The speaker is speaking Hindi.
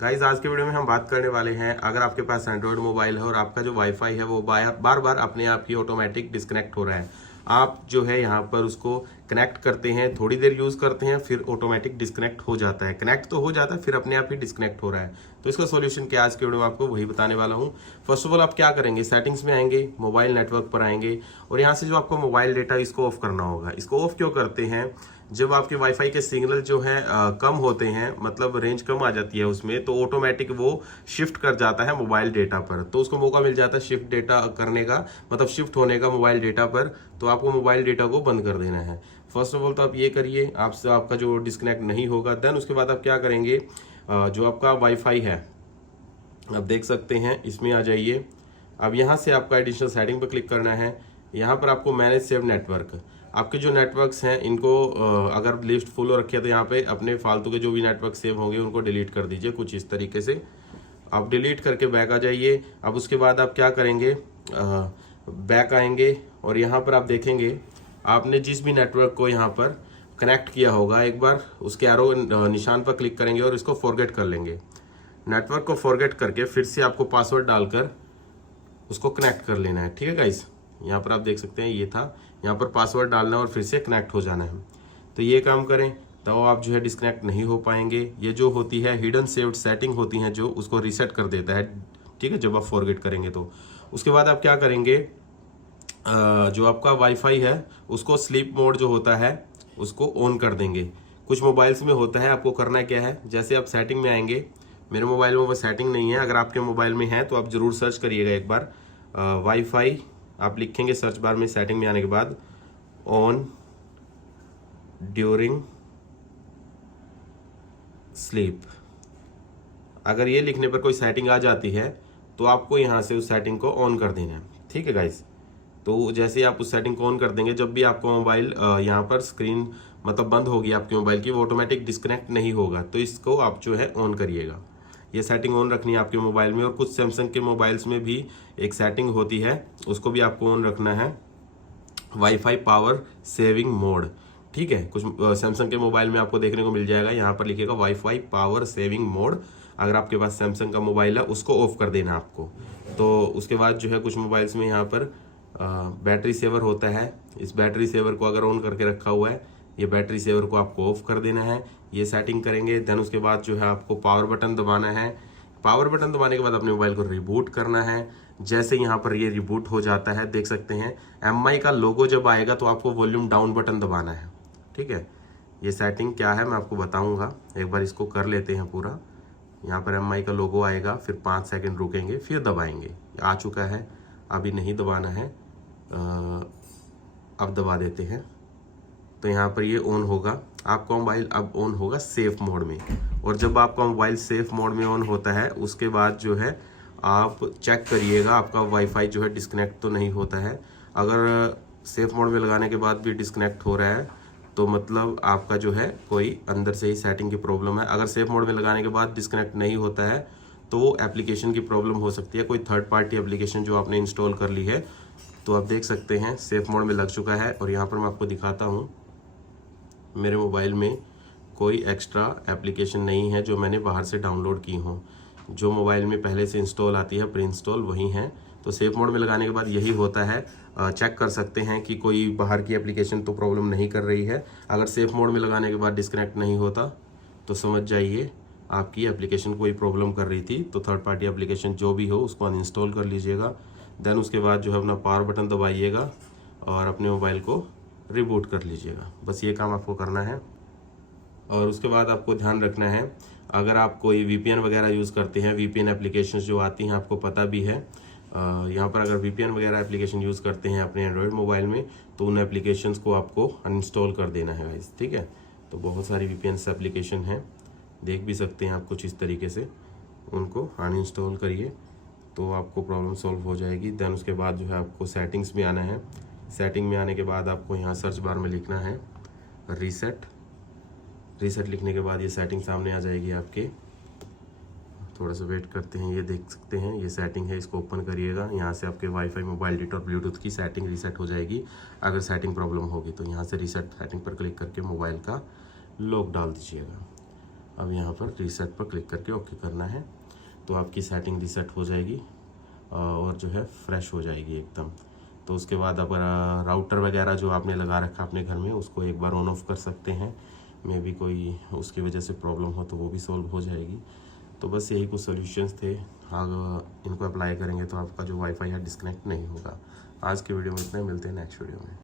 गाइज आज के वीडियो में हम बात करने वाले हैं, अगर आपके पास एंड्रॉयड मोबाइल है और आपका जो वाईफाई है वो बार बार अपने आप ही ऑटोमेटिक डिस्कनेक्ट हो रहा है। आप जो है यहाँ पर उसको कनेक्ट करते हैं, थोड़ी देर यूज करते हैं, फिर ऑटोमेटिक डिस्कनेक्ट हो जाता है। कनेक्ट तो हो जाता है, फिर अपने आप ही डिस्कनेक्ट हो रहा है। तो इसका सॉल्यूशन क्या आज के वीडियो में आपको वही बताने वाला हूँ। फर्स्ट ऑफ ऑल आप क्या करेंगे, सेटिंग्स में आएंगे, मोबाइल नेटवर्क पर आएंगे और यहाँ से जो आपको मोबाइल डेटा इसको ऑफ करना होगा। इसको ऑफ क्यों करते हैं? जब आपके वाईफाई के सिग्नल जो है कम होते हैं, मतलब रेंज कम आ जाती है उसमें, तो ऑटोमेटिक वो शिफ्ट कर जाता है मोबाइल डेटा पर। तो उसको मौका मिल जाता है शिफ्ट डेटा करने का, मतलब शिफ्ट होने का मोबाइल डेटा पर। तो आपको मोबाइल डेटा को बंद कर देना है। फर्स्ट ऑफ ऑल तो आप ये करिए, आपसे आपका जो डिस्कनेक्ट नहीं होगा। देन उसके बाद आप क्या करेंगे, जो आपका वाईफाई है आप देख सकते हैं, इसमें आ जाइए। अब यहाँ से आपका एडिशनल सेटिंग पर क्लिक करना है। यहाँ पर आपको मैनेज सेव नेटवर्क, आपके जो नेटवर्क्स हैं इनको अगर लिस्ट फुल हो रखी है तो यहाँ पे अपने फालतू के जो भी नेटवर्क सेव होंगे उनको डिलीट कर दीजिए। कुछ इस तरीके से आप डिलीट करके बैक आ जाइए। अब उसके बाद आप क्या करेंगे, बैक आएंगे और यहाँ पर आप देखेंगे आपने जिस भी नेटवर्क को यहाँ पर कनेक्ट किया होगा, एक बार उसके एरो निशान पर क्लिक करेंगे और इसको फॉरगेट कर लेंगे। नेटवर्क को फॉरगेट करके फिर से आपको पासवर्ड डालकर उसको कनेक्ट कर लेना है। ठीक है गाइस, यहाँ पर आप देख सकते हैं ये था, यहाँ पर पासवर्ड डालना है और फिर से कनेक्ट हो जाना है। तो ये काम करें तो आप जो है डिस्कनेक्ट नहीं हो पाएंगे। ये जो होती है हिडन सेव्ड सेटिंग होती हैं जो उसको रीसेट कर देता है। ठीक है, जब आप फॉरगेट करेंगे तो उसके बाद आप क्या करेंगे, जो आपका वाईफाई है उसको स्लीप मोड जो होता है उसको ऑन कर देंगे। कुछ मोबाइल्स में होता है, आपको करना क्या है, जैसे आप सेटिंग में आएंगे, मेरे मोबाइल में वो सेटिंग नहीं है, अगर आपके मोबाइल में है तो आप जरूर सर्च करिएगा एक बार। वाईफाई आप लिखेंगे सर्च बार में, सेटिंग में आने के बाद ऑन ड्यूरिंग स्लीप, अगर ये लिखने पर कोई सेटिंग आ जाती है तो आपको यहाँ से उस सेटिंग को ऑन कर देना है। ठीक है गाइस, तो जैसे आप उस सेटिंग को ऑन कर देंगे, जब भी आपका मोबाइल यहाँ पर स्क्रीन मतलब बंद होगी आपके मोबाइल की, वो ऑटोमेटिक डिस्कनेक्ट नहीं होगा। तो इसको आप जो है ऑन करिएगा। ये सेटिंग ऑन रखनी है आपके मोबाइल में। और कुछ सैमसंग के मोबाइल्स में भी एक सेटिंग होती है, उसको भी आपको ऑन रखना है, वाईफाई पावर सेविंग मोड। ठीक है, कुछ सैमसंग के मोबाइल में आपको देखने को मिल जाएगा, यहाँ पर लिखेगा वाईफाई पावर सेविंग मोड। अगर आपके पास सैमसंग का मोबाइल है उसको ऑफ कर देना आपको। तो उसके बाद जो है कुछ मोबाइल्स में यहाँ पर बैटरी सेवर होता है, इस बैटरी सेवर को अगर ऑन करके रखा हुआ है, ये बैटरी सेवर को आपको ऑफ कर देना है। ये सेटिंग करेंगे। देन उसके बाद जो है आपको पावर बटन दबाना है। पावर बटन दबाने के बाद अपने मोबाइल को रिबूट करना है। जैसे यहाँ पर ये रिबूट हो जाता है, देख सकते हैं MI का लोगो जब आएगा तो आपको वॉल्यूम डाउन बटन दबाना है। ठीक है, ये सेटिंग क्या है मैं आपको बताऊंगा, एक बार इसको कर लेते हैं पूरा। यहाँ पर MI का लोगो आएगा, फिर 5 सेकंड रुकेंगे, फिर दबाएंगे। आ चुका है, अभी नहीं दबाना है, अब दबा देते हैं। तो यहाँ पर ये ऑन होगा, आपका मोबाइल अब ऑन होगा सेफ मोड में। और जब आपका मोबाइल सेफ मोड में ऑन होता है उसके बाद जो है आप चेक करिएगा आपका वाईफाई जो है डिस्कनेक्ट तो नहीं होता है। अगर सेफ मोड में लगाने के बाद भी डिस्कनेक्ट हो रहा है तो मतलब आपका जो है कोई अंदर से ही सेटिंग की प्रॉब्लम है। अगर सेफ मोड में लगाने के बाद डिस्कनेक्ट नहीं होता है तो वो एप्लीकेशन की प्रॉब्लम हो सकती है, कोई थर्ड पार्टी एप्लीकेशन जो आपने इंस्टॉल कर ली है। तो आप देख सकते हैं सेफ मोड में लग चुका है। और यहाँ पर मैं आपको दिखाता हूँ, मेरे मोबाइल में कोई एक्स्ट्रा एप्लीकेशन नहीं है जो मैंने बाहर से डाउनलोड की हो। जो मोबाइल में पहले से इंस्टॉल आती है प्री इंस्टॉल वही है। तो सेफ मोड में लगाने के बाद यही होता है, चेक कर सकते हैं कि कोई बाहर की एप्लीकेशन तो प्रॉब्लम नहीं कर रही है। अगर सेफ मोड में लगाने के बाद डिस्कनेक्ट नहीं होता तो समझ जाइए आपकी एप्लीकेशन कोई प्रॉब्लम कर रही थी। तो थर्ड पार्टी एप्लीकेशन जो भी हो उसको अनइंस्टॉल कर लीजिएगा। देन उसके बाद जो है अपना पावर बटन दबाइएगा और अपने मोबाइल को रिबूट कर लीजिएगा। बस ये काम आपको करना है। और उसके बाद आपको ध्यान रखना है, अगर आप कोई VPN वगैरह यूज़ करते हैं, VPN एप्लीकेशंस जो आती हैं आपको पता भी है, यहाँ पर अगर VPN वगैरह एप्लीकेशन यूज़ करते हैं अपने एंड्रॉयड मोबाइल में तो उन एप्लीकेशंस को आपको अनइंस्टॉल कर देना है गाइस। ठीक है, तो बहुत सारी VPN एप्लीकेशन हैं, देख भी सकते हैं आप कुछ इस तरीके से, उनको अनइंस्टॉल करिए तो आपको प्रॉब्लम सॉल्व हो जाएगी। देन उसके बाद जो है आपको सेटिंग्स में आना है। सेटिंग में आने के बाद आपको यहाँ सर्च बार में लिखना है रीसेट। रीसेट लिखने के बाद ये सेटिंग सामने आ जाएगी आपके। थोड़ा सा वेट करते हैं, ये देख सकते हैं ये सेटिंग है, इसको ओपन करिएगा। यहाँ से आपके वाईफाई, मोबाइल डेटा और ब्लूटूथ की सेटिंग रीसेट हो जाएगी। अगर सेटिंग प्रॉब्लम होगी तो यहाँ से रीसेट सेटिंग पर क्लिक करके मोबाइल का लॉक डाल दीजिएगा। अब यहाँ पर रीसेट पर क्लिक करके ओके करना है, तो आपकी सेटिंग रीसेट हो जाएगी और जो है फ्रेश हो जाएगी एकदम। तो उसके बाद अगर राउटर वगैरह जो आपने लगा रखा अपने घर में उसको एक बार ऑन ऑफ कर सकते हैं, मे बी कोई उसकी वजह से प्रॉब्लम हो तो वो भी सॉल्व हो जाएगी। तो बस यही कुछ सॉल्यूशंस थे, अगर इनको अप्लाई करेंगे तो आपका जो वाईफाई है डिस्कनेक्ट नहीं होगा। आज के वीडियो में इतना, मिलते हैं नेक्स्ट वीडियो में।